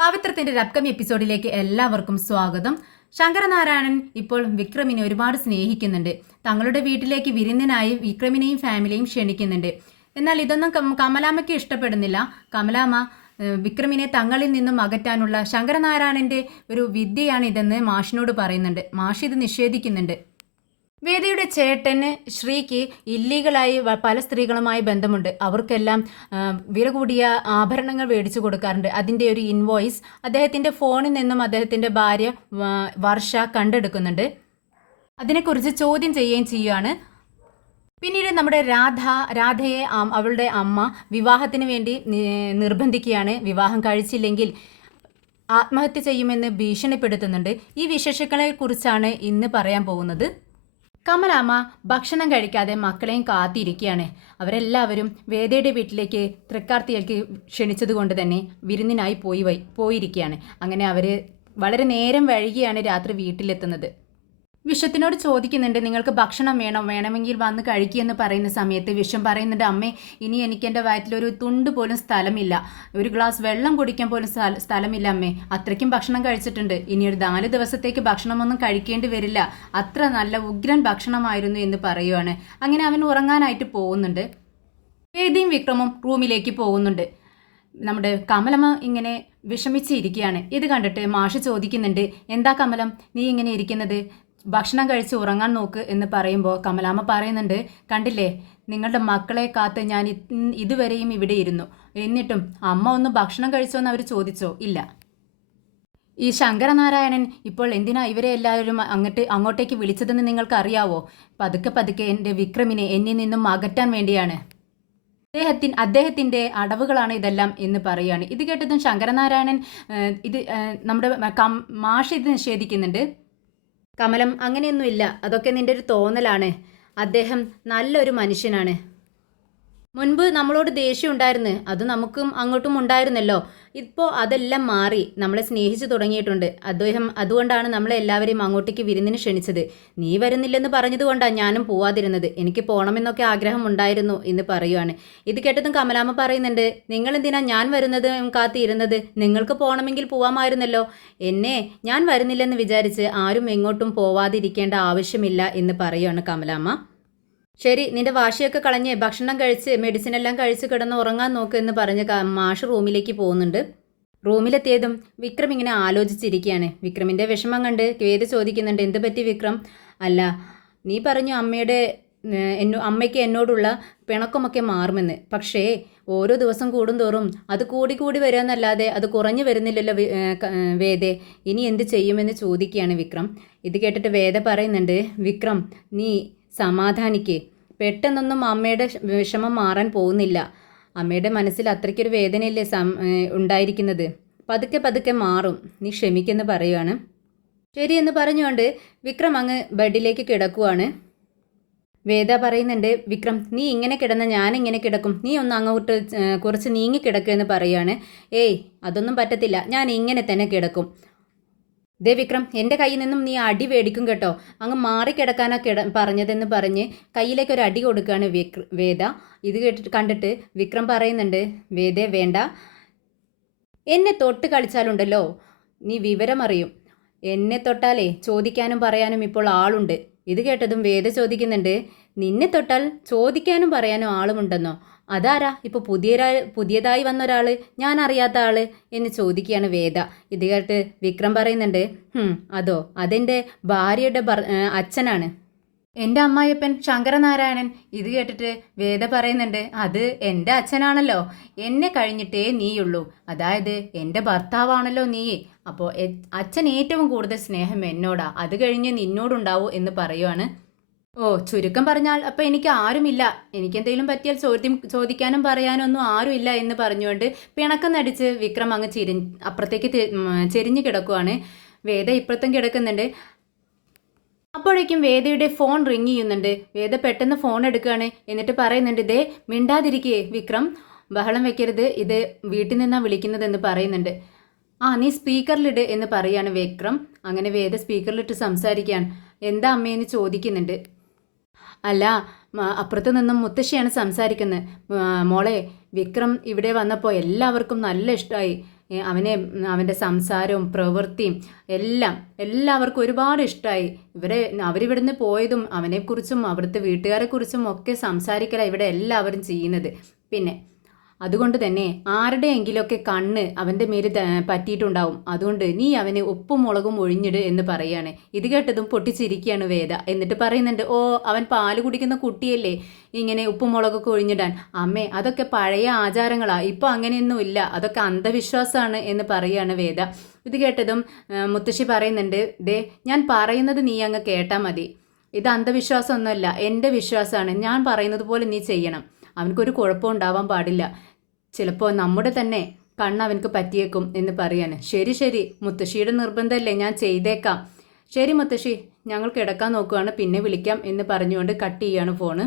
പവിത്രത്തിന്റെ ഒരു അപ്കമിങ് എപ്പിസോഡിലേക്ക് എല്ലാവർക്കും സ്വാഗതം. ശങ്കരനാരായണൻ ഇപ്പോൾ വിക്രമിനെ ഒരുപാട് സ്നേഹിക്കുന്നുണ്ട്. തങ്ങളുടെ വീട്ടിലേക്ക് വിരുന്നിനായി വിക്രമിനെയും ഫാമിലിയും ക്ഷണിക്കുന്നുണ്ട്. എന്നാൽ ഇതൊന്നും കമലാമ്മയ്ക്ക് ഇഷ്ടപ്പെടുന്നില്ല. കമലാമ്മ വിക്രമിനെ തങ്ങളിൽ നിന്നും അകറ്റാനുള്ള ശങ്കരനാരായണന്റെ ഒരു വിദ്യയാണ് ഇതെന്ന് മാഷിനോട് പറയുന്നുണ്ട്. മാഷ് ഇത് നിഷേധിക്കുന്നുണ്ട്. വേദയുടെ ചേട്ടന് ശ്രീക്ക് ഇല്ലീഗലായി പല സ്ത്രീകളുമായി ബന്ധമുണ്ട്. അവർക്കെല്ലാം വില കൂടിയ ആഭരണങ്ങൾ മേടിച്ചു കൊടുക്കാറുണ്ട്. അതിൻ്റെ ഒരു ഇൻവോയ്സ് അദ്ദേഹത്തിൻ്റെ ഫോണിൽ നിന്നും അദ്ദേഹത്തിൻ്റെ ഭാര്യ വർഷ കണ്ടെടുക്കുന്നുണ്ട്. അതിനെക്കുറിച്ച് ചോദ്യം ചെയ്യുകയും ചെയ്യുകയാണ്. പിന്നീട് നമ്മുടെ രാധയെ അവളുടെ അമ്മ വിവാഹത്തിന് വേണ്ടി നിർബന്ധിക്കുകയാണ്. വിവാഹം കഴിച്ചില്ലെങ്കിൽ ആത്മഹത്യ ചെയ്യുമെന്ന് ഭീഷണിപ്പെടുത്തുന്നുണ്ട്. ഈ വിശേഷങ്ങളെ കുറിച്ചാണ് ഇന്ന് പറയാൻ പോകുന്നത്. കമലാമ്മ ഭക്ഷണം കഴിക്കാതെ മക്കളെയും കാത്തിരിക്കുകയാണ്. അവരെല്ലാവരും വേദയുടെ വീട്ടിലേക്ക് തൃക്കാർത്തിയിലേക്ക് ക്ഷണിച്ചത് കൊണ്ട് തന്നെ വിരുന്നിനായി പോയിരിക്കുകയാണ്. അങ്ങനെ അവർ വളരെ നേരം വൈകിയാണ് രാത്രി വീട്ടിലെത്തുന്നത്. വിശ്വത്തിനോട് ചോദിക്കുന്നുണ്ട്, നിങ്ങൾക്ക് ഭക്ഷണം വേണമെങ്കിൽ വന്ന് കഴിക്കുമെന്ന് പറയുന്ന സമയത്ത് വിശ്വം പറയുന്നുണ്ട്, അമ്മേ ഇനി എനിക്ക് എൻ്റെ വയറ്റിലൊരു തുണ്ട് പോലും സ്ഥലമില്ല, ഒരു ഗ്ലാസ് വെള്ളം കുടിക്കാൻ പോലും സ്ഥലമില്ല അമ്മേ, അത്രയ്ക്കും ഭക്ഷണം കഴിച്ചിട്ടുണ്ട്, ഇനി ഒരു 4 ദിവസത്തേക്ക് ഭക്ഷണമൊന്നും കഴിക്കേണ്ടി വരില്ല, അത്ര നല്ല ഉഗ്രൻ ഭക്ഷണമായിരുന്നു എന്ന് പറയുവാണ്. അങ്ങനെ അവൻ ഉറങ്ങാനായിട്ട് പോകുന്നുണ്ട്. വേദിയും വിക്രമും റൂമിലേക്ക് പോകുന്നുണ്ട്. നമ്മുടെ കമലമ്മ ഇങ്ങനെ വിഷമിച്ചിരിക്കുകയാണ്. ഇത് കണ്ടിട്ട് മാഷ് ചോദിക്കുന്നുണ്ട്, എന്താ കമലം നീ ഇങ്ങനെ ഇരിക്കുന്നത്, ഭക്ഷണം കഴിച്ച് ഉറങ്ങാൻ നോക്ക് എന്ന് പറയുമ്പോൾ കമലാമ്മ പറയുന്നുണ്ട്, കണ്ടില്ലേ നിങ്ങളുടെ മക്കളെ കാത്ത് ഞാൻ ഇതുവരെയും ഇവിടെ ഇരുന്നു, എന്നിട്ടും അമ്മ ഒന്ന് ഭക്ഷണം കഴിച്ചോന്ന് അവർ ചോദിച്ചോ? ഇല്ല. ഈ ശങ്കരനാരായണൻ ഇപ്പോൾ എന്തിനാ ഇവരെ എല്ലാവരും അങ്ങോട്ടേക്ക് വിളിച്ചതെന്ന് നിങ്ങൾക്ക് അറിയാവോ? പതുക്കെ എൻ്റെ വിക്രമിനെ എന്നിൽ നിന്നും അകറ്റാൻ വേണ്ടിയാണ്. അദ്ദേഹത്തിൻ്റെ അടവുകളാണ് ഇതെല്ലാം എന്ന് പറയുകയാണ്. ഇത് കേട്ടതും ശങ്കരനാരായണൻ നമ്മുടെ മാഷ് ഇത് നിഷേധിക്കുന്നുണ്ട്. കമലം അങ്ങനെയൊന്നുമില്ല, അതൊക്കെ നിൻ്റെ ഒരു തോന്നലാണ്. അദ്ദേഹം നല്ലൊരു മനുഷ്യനാണ്. മുൻപ് നമ്മളോട് ദേഷ്യം ഉണ്ടായിരുന്നു, അത് നമുക്കും അങ്ങോട്ടും ഉണ്ടായിരുന്നല്ലോ. ഇപ്പോൾ അതെല്ലാം മാറി, നമ്മളെ സ്നേഹിച്ചു തുടങ്ങിയിട്ടുണ്ട് അദ്ദേഹം. അതുകൊണ്ടാണ് നമ്മളെ എല്ലാവരെയും അങ്ങോട്ടേക്ക് വിരുന്നിന് ക്ഷണിച്ചത്. നീ വരുന്നില്ലെന്ന് പറഞ്ഞതുകൊണ്ടാണ് ഞാനും പോവാതിരുന്നത്. എനിക്ക് പോകണമെന്നൊക്കെ ആഗ്രഹം ഉണ്ടായിരുന്നു എന്ന് പറയുവാണ്. ഇത് കേട്ടതും കമലാമ്മ പറയുന്നുണ്ട്, നിങ്ങൾ എന്തിനാ ഞാൻ വരുന്നത് കാത്തിരുന്നത്? നിങ്ങൾക്ക് പോകണമെങ്കിൽ പോവാമായിരുന്നല്ലോ. ഞാൻ വരുന്നില്ലെന്ന് വിചാരിച്ച് ആരും എങ്ങോട്ടും പോവാതിരിക്കേണ്ട ആവശ്യമില്ല എന്ന് പറയുവാണ് കമലാമ്മ. ശരി, നിന്റെ വാശിയൊക്കെ കളഞ്ഞ് ഭക്ഷണം കഴിച്ച് മെഡിസിൻ എല്ലാം കഴിച്ച് കിടന്ന് ഉറങ്ങാൻ നോക്ക് എന്ന് പറഞ്ഞ് മാഷ് റൂമിലേക്ക് പോകുന്നുണ്ട്. റൂമിലെത്തിയതും വിക്രം ഇങ്ങനെ ആലോചിച്ചിരിക്കുകയാണ്. വിക്രമിൻ്റെ വിഷമം കണ്ട് വേദ ചോദിക്കുന്നുണ്ട്, എന്ത് പറ്റി വിക്രം? അല്ല, നീ പറഞ്ഞു അമ്മയ്ക്ക് എന്നോടുള്ള പിണക്കമൊക്കെ മാറുമെന്ന്. പക്ഷേ ഓരോ ദിവസം കൂടുന്തോറും അത് കൂടി വരികയെന്നല്ലാതെ അത് കുറഞ്ഞു വരുന്നില്ലല്ലോ വേദേ, ഇനി എന്ത് ചെയ്യുമെന്ന് ചോദിക്കുകയാണ് വിക്രം. ഇത് കേട്ടിട്ട് വേദ പറയുന്നുണ്ട്, വിക്രം നീ സമാധാനിക്ക്, പെട്ടെന്നൊന്നും അമ്മയുടെ വിഷമം മാറാൻ പോകുന്നില്ല. അമ്മയുടെ മനസ്സിൽ അത്രയ്ക്കൊരു വേദനയല്ലേ ഉണ്ടായിരിക്കുന്നത്. പതുക്കെ മാറും, നീ ക്ഷമിക്കെന്ന് പറയുവാണ്. ശരിയെന്ന് പറഞ്ഞുകൊണ്ട് വിക്രം അങ്ങ് ബെഡിലേക്ക് കിടക്കുവാണ്. വേദ പറയുന്നുണ്ട്, വിക്രം നീ ഇങ്ങനെ കിടന്ന ഞാൻ ഇങ്ങനെ കിടക്കും, നീ ഒന്ന് അങ്ങോട്ട് കുറച്ച് നീങ്ങി കിടക്കുമെന്ന് പറയുവാണ്. ഏയ് അതൊന്നും പറ്റത്തില്ല, ഞാൻ ഇങ്ങനെ തന്നെ കിടക്കും. ദേ വിക്രം, എൻ്റെ കയ്യിൽ നിന്നും നീ അടി മേടിക്കും കേട്ടോ, അങ്ങ് മാറിക്കിടക്കാനാ പറഞ്ഞതെന്ന് പറഞ്ഞ് കയ്യിലേക്ക് ഒരു അടി കൊടുക്കുകയാണ് വേദ. ഇത് കണ്ടിട്ട് വിക്രം പറയുന്നുണ്ട്, വേദേ വേണ്ട, എന്നെ തൊട്ട് കളിച്ചാലുണ്ടല്ലോ നീ വിവരമറിയും. എന്നെ തൊട്ടാലേ ചോദിക്കാനും പറയാനും ഇപ്പോൾ ആളുണ്ട്. ഇത് കേട്ടതും വേദ ചോദിക്കുന്നുണ്ട്, നിന്നെ തൊട്ടാൽ ചോദിക്കാനും പറയാനും ആളുമുണ്ടെന്നോ? അതാരാ ഇപ്പോൾ പുതിയതായി വന്ന ഒരാൾ, ഞാൻ അറിയാത്ത ആൾ എന്ന് ചോദിക്കുകയാണ് വേദ. ഇത് കേട്ട് വിക്രം പറയുന്നുണ്ട്, അതെൻ്റെ ഭാര്യയുടെ അച്ഛനാണ്, എൻ്റെ അമ്മായിയപ്പൻ ശങ്കരനാരായണൻ. ഇത് കേട്ടിട്ട് വേദ പറയുന്നുണ്ട്, അത് എൻ്റെ അച്ഛനാണല്ലോ, എന്നെ കഴിഞ്ഞിട്ടേ നീയുള്ളൂ, അതായത് എൻ്റെ ഭർത്താവാണല്ലോ നീ. അപ്പോൾ അച്ഛൻ ഏറ്റവും കൂടുതൽ സ്നേഹം എന്നോടാ, അത് കഴിഞ്ഞ് നിന്നോടുണ്ടാവൂ എന്ന് പറയുവാണ്. ചുരുക്കം പറഞ്ഞാൽ അപ്പം എനിക്ക് ആരുമില്ല, എനിക്കെന്തെങ്കിലും പറ്റിയാൽ ചോദിക്കാനും പറയാനും ഒന്നും ആരുമില്ല എന്ന് പറഞ്ഞുകൊണ്ട് പിണക്കം നടിച്ച് വിക്രം അങ്ങ് അപ്പുറത്തേക്ക് ചെരിഞ്ഞു കിടക്കുവാണ്. വേദ ഇപ്പുറത്തും കിടക്കുന്നുണ്ട്. അപ്പോഴേക്കും വേദയുടെ ഫോൺ റിങ് ചെയ്യുന്നുണ്ട്. വേദ പെട്ടെന്ന് ഫോൺ എടുക്കുകയാണ്. എന്നിട്ട് പറയുന്നുണ്ട്, ഇതേ മിണ്ടാതിരിക്കേ വിക്രം, ബഹളം വെക്കരുത്, ഇത് വീട്ടിൽ നിന്നാണ് വിളിക്കുന്നതെന്ന് പറയുന്നുണ്ട്. നീ സ്പീക്കറിലിട് എന്ന് പറയാണ് വിക്രം. അങ്ങനെ വേദ സ്പീക്കറിലിട്ട് സംസാരിക്കാൻ. എന്താ അമ്മയെന്ന് ചോദിക്കുന്നുണ്ട്. അല്ല, അപ്പുറത്ത് നിന്നും മുത്തശ്ശിയാണ് സംസാരിക്കുന്നത്. മോളെ, വിക്രം ഇവിടെ വന്നപ്പോൾ എല്ലാവർക്കും നല്ല ഇഷ്ടമായി. അവൻ്റെ സംസാരവും പ്രവൃത്തിയും എല്ലാം എല്ലാവർക്കും ഒരുപാട് ഇഷ്ടമായി. അവരിവിടുന്ന് പോയതും അവനെക്കുറിച്ചും അവിടുത്തെ വീട്ടുകാരെക്കുറിച്ചും ഒക്കെ സംസാരിക്കലാണ് ഇവിടെ എല്ലാവരും ചെയ്യുന്നത്. പിന്നെ അതുകൊണ്ട് തന്നെ ആരുടെയെങ്കിലുമൊക്കെ കണ്ണ് അവൻ്റെ മേല് പറ്റിയിട്ടുണ്ടാവും. അതുകൊണ്ട് നീ അവന് ഉപ്പും മുളകും ഒഴിഞ്ഞിട് എന്ന് പറയാണ്. ഇത് കേട്ടതും പൊട്ടിച്ചിരിക്കുകയാണ് വേദ. എന്നിട്ട് പറയുന്നുണ്ട്, ഓ അവൻ പാല് കുടിക്കുന്ന കുട്ടിയല്ലേ ഇങ്ങനെ ഉപ്പും മുളകൊക്കെ ഒഴിഞ്ഞിടാൻ. അമ്മേ അതൊക്കെ പഴയ ആചാരങ്ങളാണ്, ഇപ്പോൾ അങ്ങനെയൊന്നുമില്ല, അതൊക്കെ അന്ധവിശ്വാസമാണ് എന്ന് പറയാണ് വേദ. ഇത് കേട്ടതും മുത്തശ്ശി പറയുന്നുണ്ട്, ദേ ഞാൻ പറയുന്നത് നീ അങ്ങ് കേട്ടാൽ മതി, ഇത് അന്ധവിശ്വാസമൊന്നുമല്ല, എൻ്റെ വിശ്വാസമാണ്, ഞാൻ പറയുന്നത് പോലെ നീ ചെയ്യണം. അവനക്കൊരു കുഴപ്പം ഉണ്ടാവാൻ പാടില്ല, ചിലപ്പോൾ നമ്മുടെ തന്നെ കണ്ണ് അവനക്ക് പറ്റിയേക്കും എന്ന് പറയാണ്. ശരി ശരി, മുത്തശ്ശിയുടെ നിർബന്ധമല്ലേ, ഞാൻ ചെയ്തേക്കാം. ശരി മുത്തശ്ശി, ഞങ്ങൾ കിടക്കാൻ നോക്കുകയാണ്, പിന്നെ വിളിക്കാം എന്ന് പറഞ്ഞുകൊണ്ട് കട്ട് ചെയ്യാണ് ഫോണ്.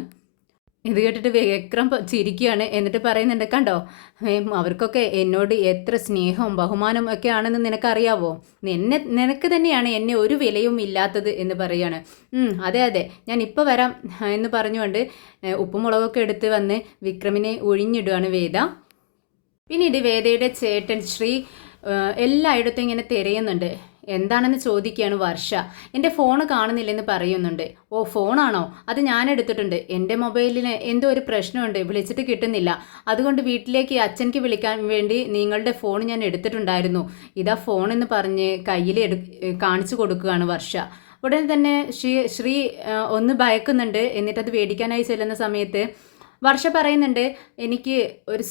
ഇത് കേട്ടിട്ട് വിക്രം ചിരിക്കുകയാണ്. എന്നിട്ട് പറയുന്നുണ്ട്, കണ്ടോ അവർക്കൊക്കെ എന്നോട് എത്ര സ്നേഹവും ബഹുമാനവും ഒക്കെ ആണെന്ന് നിനക്കറിയാവോ, നിനക്ക് തന്നെയാണ് എന്നെ ഒരു വിലയും ഇല്ലാത്തത് എന്ന് പറയാണ്. അതെ അതെ, ഞാൻ ഇപ്പോൾ വരാം എന്ന് പറഞ്ഞുകൊണ്ട് ഉപ്പും മുളകൊക്കെ എടുത്ത് വന്ന് വിക്രമിനെ ഒഴിഞ്ഞിടുകയാണ് വേദ. പിന്നീട് വേദയുടെ ചേട്ടൻ ശ്രീ എല്ലായിടത്തും ഇങ്ങനെ തിരയുന്നുണ്ട്. എന്താണെന്ന് ചോദിക്കുകയാണ് വർഷ. എൻ്റെ ഫോണ് കാണുന്നില്ലെന്ന് പറയുന്നുണ്ട്. ഓ ഫോണാണോ, അത് ഞാൻ എടുത്തിട്ടുണ്ട്, എൻ്റെ മൊബൈലിന് എന്തോ ഒരു പ്രശ്നമുണ്ട്, വിളിച്ചിട്ട് കിട്ടുന്നില്ല, അതുകൊണ്ട് വീട്ടിലേക്ക് അച്ഛനക്ക് വിളിക്കാൻ വേണ്ടി നിങ്ങളുടെ ഫോൺ ഞാൻ എടുത്തിട്ടുണ്ടായിരുന്നു, ഇതാ ഫോൺ എന്ന് പറഞ്ഞ് കയ്യിൽ കാണിച്ചു കൊടുക്കുകയാണ് വർഷ. ഉടനെ തന്നെ ശ്രീ ഒന്ന് ഭയക്കുന്നുണ്ട്. എന്നിട്ടത് മേടിക്കാനായി ചെല്ലുന്ന സമയത്ത് വർഷ പറയുന്നുണ്ട്, എനിക്ക് ഒരു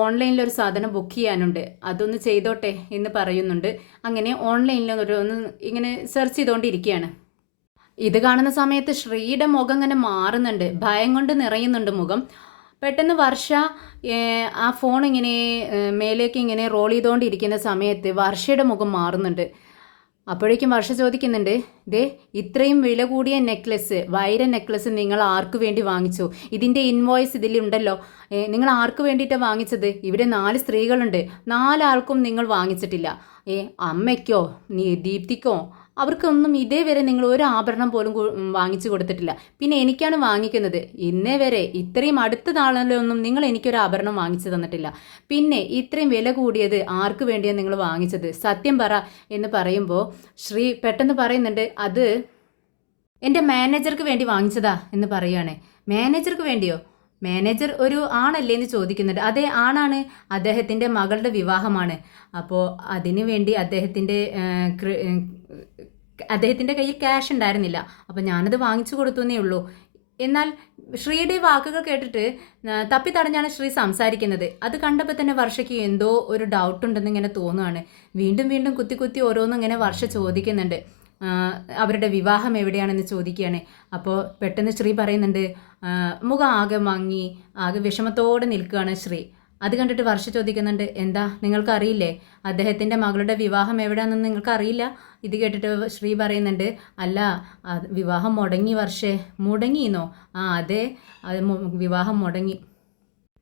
ഓൺലൈനിൽ ഒരു സാധനം ബുക്ക് ചെയ്യാനുണ്ട്, അതൊന്ന് ചെയ്തോട്ടെ എന്ന് പറയുന്നുണ്ട്. അങ്ങനെ ഓൺലൈനിൽ ഒന്ന് ഇങ്ങനെ സെർച്ച് ചെയ്തുകൊണ്ടിരിക്കുകയാണ്. ഇത് കാണുന്ന സമയത്ത് ശ്രീയുടെ മുഖം ഇങ്ങനെ മാറുന്നുണ്ട്, ഭയം കൊണ്ട് നിറയുന്നുണ്ട് മുഖം. പെട്ടെന്ന് വർഷ ആ ഫോൺ ഇങ്ങനെ മേലേക്ക് ഇങ്ങനെ റോൾ ചെയ്തുകൊണ്ടിരിക്കുന്ന സമയത്ത് വർഷയുടെ മുഖം മാറുന്നുണ്ട്. അപ്പോഴേക്കും വർഷ ചോദിക്കുന്നുണ്ട്, ദേ ഇത്രയും വില കൂടിയ നെക്ലസ്, വൈര നെക്ലസ് നിങ്ങൾ ആർക്ക് വേണ്ടി വാങ്ങിച്ചു? ഇതിൻ്റെ ഇൻവോയ്സ് ഇതിലുണ്ടല്ലോ, നിങ്ങൾ ആർക്ക് വേണ്ടിയിട്ടാണ് വാങ്ങിച്ചത്? ഇവിടെ 4 സ്ത്രീകളുണ്ട്, 4 ആൾക്കും നിങ്ങൾ വാങ്ങിച്ചിട്ടില്ല. അമ്മയ്ക്കോ ദീപ്തിക്കോ അവർക്കൊന്നും ഇതേവരെ നിങ്ങൾ ഒരു ആഭരണം പോലും വാങ്ങിച്ചു കൊടുത്തിട്ടില്ല. പിന്നെ എനിക്കാണ് വാങ്ങിക്കുന്നത്. ഇന്നേ വരെ ഇത്രയും അടുത്ത നാളിലൊന്നും നിങ്ങൾ എനിക്കൊരു ആഭരണം വാങ്ങിച്ചു തന്നിട്ടില്ല. പിന്നെ ഇത്രയും വില കൂടിയത് ആർക്ക് വേണ്ടിയാണ് നിങ്ങൾ വാങ്ങിച്ചത്? സത്യം പറ എന്ന് പറയുമ്പോൾ ശ്രീ പെട്ടെന്ന് പറയുന്നുണ്ട്, അത് എൻ്റെ മാനേജർക്ക് വേണ്ടി വാങ്ങിച്ചതാ എന്ന് പറയുകയാണ്. മാനേജർക്ക് വേണ്ടിയോ? മാനേജർ ഒരു ആണല്ലേ എന്ന് ചോദിക്കുന്നുണ്ട്. അതേ ആണാണ്, അദ്ദേഹത്തിൻ്റെ മകളുടെ വിവാഹമാണ്. അപ്പോൾ അതിനു വേണ്ടി അദ്ദേഹത്തിൻ്റെ കയ്യിൽ ക്യാഷ് ഉണ്ടായിരുന്നില്ല, അപ്പോൾ ഞാനത് വാങ്ങിച്ചു കൊടുത്തേ ഉള്ളൂ. എന്നാൽ ശ്രീയുടെ വാക്കുകൾ കേട്ടിട്ട് തപ്പി തടഞ്ഞാണ് ശ്രീ സംസാരിക്കുന്നത്. അത് കണ്ടപ്പോൾ തന്നെ വർഷയ്ക്ക് എന്തോ ഒരു ഡൗട്ട് ഉണ്ടെന്ന് ഇങ്ങനെ തോന്നുകയാണ്. വീണ്ടും വീണ്ടും കുത്തി കുത്തി ഓരോന്നും ഇങ്ങനെ വർഷ ചോദിക്കുന്നുണ്ട്. അവരുടെ വിവാഹം എവിടെയാണെന്ന് ചോദിക്കുകയാണ്. അപ്പോൾ പെട്ടെന്ന് ശ്രീ പറയുന്നുണ്ട്, മുഖം ആകെ മങ്ങി ആകെ വിഷമത്തോടെ നിൽക്കുകയാണ് ശ്രീ. അത് കണ്ടിട്ട് വർഷ ചോദിക്കുന്നുണ്ട്, എന്താ നിങ്ങൾക്കറിയില്ലേ അദ്ദേഹത്തിൻ്റെ മകളുടെ വിവാഹം എവിടെയാണെന്ന് നിങ്ങൾക്കറിയില്ല? ഇത് കേട്ടിട്ട് ശ്രീ പറയുന്നുണ്ട്, അല്ല വിവാഹം മുടങ്ങി വർഷേ. മുടങ്ങിയെന്നോ? അതെ, വിവാഹം മുടങ്ങി.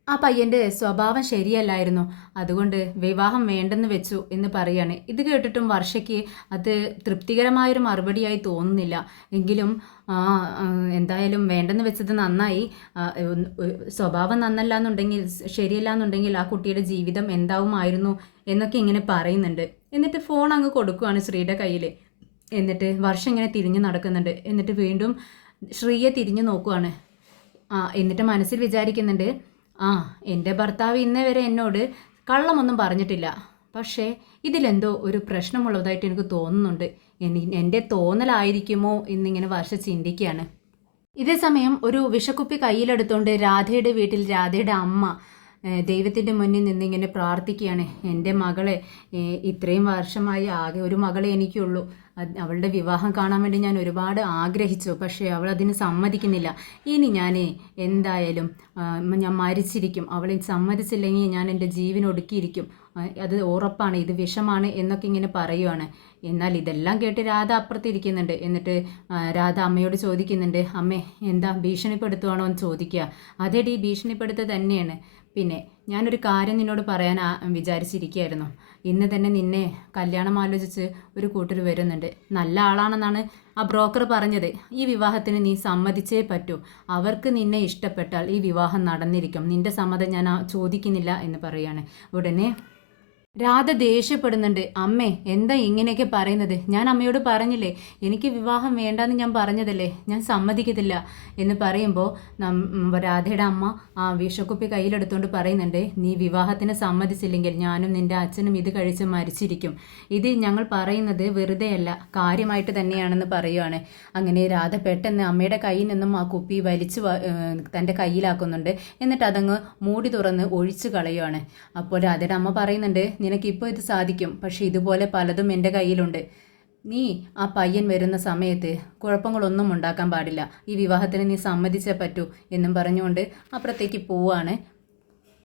ആ പയ്യൻ്റെ സ്വഭാവം ശരിയല്ലായിരുന്നു, അതുകൊണ്ട് വിവാഹം വേണ്ടെന്ന് വെച്ചു എന്ന് പറയാണ്. ഇത് കേട്ടിട്ടും വർഷയ്ക്ക് അത് തൃപ്തികരമായൊരു മറുപടിയായി തോന്നുന്നില്ല. എങ്കിലും എന്തായാലും വേണ്ടെന്ന് വെച്ചത് നന്നായി. സ്വഭാവം നന്നല്ല എന്നുണ്ടെങ്കിൽ ശരിയല്ല എന്നുണ്ടെങ്കിൽ ആ കുട്ടിയുടെ ജീവിതം എന്താവുമായിരുന്നു എന്നൊക്കെ ഇങ്ങനെ പറയുന്നുണ്ട്. എന്നിട്ട് ഫോൺ അങ്ങ് കൊടുക്കുകയാണ് ശ്രീയുടെ കയ്യിൽ. എന്നിട്ട് വർഷം ഇങ്ങനെ തിരിഞ്ഞു നടക്കുന്നുണ്ട്. എന്നിട്ട് വീണ്ടും ശ്രീയെ തിരിഞ്ഞു നോക്കുവാണ്. എന്നിട്ട് മനസ്സിൽ വിചാരിക്കുന്നുണ്ട്, എൻ്റെ ഭർത്താവ് ഇന്നേ വരെ എന്നോട് കള്ളമൊന്നും പറഞ്ഞിട്ടില്ല, പക്ഷേ ഇതിലെന്തോ ഒരു പ്രശ്നമുള്ളതായിട്ട് എനിക്ക് തോന്നുന്നുണ്ട്. എൻ്റെ തോന്നലായിരിക്കുമോ എന്നിങ്ങനെ വർഷ ചിന്തിക്കുകയാണ്. ഇതേ സമയം ഒരു വിഷക്കുപ്പി കയ്യിലെടുത്തുകൊണ്ട് രാധയുടെ വീട്ടിൽ രാധയുടെ അമ്മ ദൈവത്തിൻ്റെ മുന്നിൽ നിന്നിങ്ങനെ പ്രാർത്ഥിക്കുകയാണ്. എൻ്റെ മകളെ ഇത്രയും വർഷമായി ആകെ ഒരു മകളെ എനിക്കുള്ളൂ, അവളുടെ വിവാഹം കാണാൻ വേണ്ടി ഞാൻ ഒരുപാട് ആഗ്രഹിച്ചു, പക്ഷേ അവൾ അതിന് സമ്മതിക്കുന്നില്ല. ഇനി ഞാൻ എന്തായാലും ഞാൻ മരിച്ചിരിക്കും, അവളെ സമ്മതിച്ചില്ലെങ്കിൽ ഞാൻ എൻ്റെ ജീവൻ ഒടുക്കിയിരിക്കും, അത് ഉറപ്പാണ്, ഇത് വിഷമാണ് എന്നൊക്കെ ഇങ്ങനെ പറയുവാണ്. എന്നാൽ ഇതെല്ലാം കേട്ട് രാധ അപ്പുറത്തിരിക്കുന്നുണ്ട്. എന്നിട്ട് രാധ അമ്മയോട് ചോദിക്കുന്നുണ്ട്, അമ്മേ എന്താ ഭീഷണിപ്പെടുത്തുവാണോ എന്ന് ചോദിക്കുക. അതേടി ഭീഷണിപ്പെടുത്തുക തന്നെയാണ്. പിന്നെ ഞാനൊരു കാര്യം നിന്നോട് പറയാൻ വിചാരിച്ചിരിക്കുകയായിരുന്നു. ഇന്ന് തന്നെ നിന്നെ കല്യാണം ആലോചിച്ച് ഒരു കൂട്ടർ വരുന്നുണ്ട്. നല്ല ആളാണെന്നാണ് ആ ബ്രോക്കർ പറഞ്ഞത്. ഈ വിവാഹത്തിന് നീ സമ്മതിച്ചേ പറ്റൂ. അവർക്ക് നിന്നെ ഇഷ്ടപ്പെട്ടാൽ ഈ വിവാഹം നടന്നിരിക്കും. നിന്റെ സമ്മതം ഞാൻ ചോദിക്കുന്നില്ല എന്ന് പറയാണ്. ഉടനെ രാധ ദേഷ്യപ്പെടുന്നുണ്ട്. അമ്മേ എന്താ ഇങ്ങനെയൊക്കെ പറയുന്നത്? ഞാൻ അമ്മയോട് പറഞ്ഞില്ലേ, എനിക്ക് വിവാഹം വേണ്ടാന്ന് ഞാൻ പറഞ്ഞതല്ലേ, ഞാൻ സമ്മതിക്കത്തില്ല എന്ന് പറയുമ്പോൾ രാധയുടെ അമ്മ ആ വിഷക്കുപ്പി കയ്യിലെടുത്തുകൊണ്ട് പറയുന്നുണ്ട്, നീ വിവാഹത്തിന് സമ്മതിച്ചില്ലെങ്കിൽ ഞാനും നിന്റെ അച്ഛനും ഇത് കഴിച്ച് മരിച്ചിരിക്കും. ഇത് ഞങ്ങൾ പറയുന്നത് വെറുതെയല്ല, കാര്യമായിട്ട് തന്നെയാണെന്ന് പറയുവാണ്. അങ്ങനെ രാധ പെട്ടെന്ന് അമ്മയുടെ കയ്യിൽ നിന്നും ആ കുപ്പി വലിച്ചു തൻ്റെ കയ്യിലാക്കുന്നുണ്ട്. എന്നിട്ട് അതങ്ങ് മൂടി തുറന്ന് ഒഴിച്ചു കളയുവാണ്. അപ്പോൾ രാധയുടെ അമ്മ പറയുന്നുണ്ട്, നിനക്കിപ്പോൾ ഇത് സാധിക്കും, പക്ഷേ ഇതുപോലെ പലതും എൻ്റെ കയ്യിലുണ്ട്. നീ ആ പയ്യൻ വരുന്ന സമയത്ത് കുഴപ്പങ്ങളൊന്നും ഉണ്ടാക്കാൻ പാടില്ല. ഈ വിവാഹത്തിന് നീ സമ്മതിച്ചേ പറ്റൂ എന്നും പറഞ്ഞുകൊണ്ട് അപ്പുറത്തേക്ക് പോവാണ്.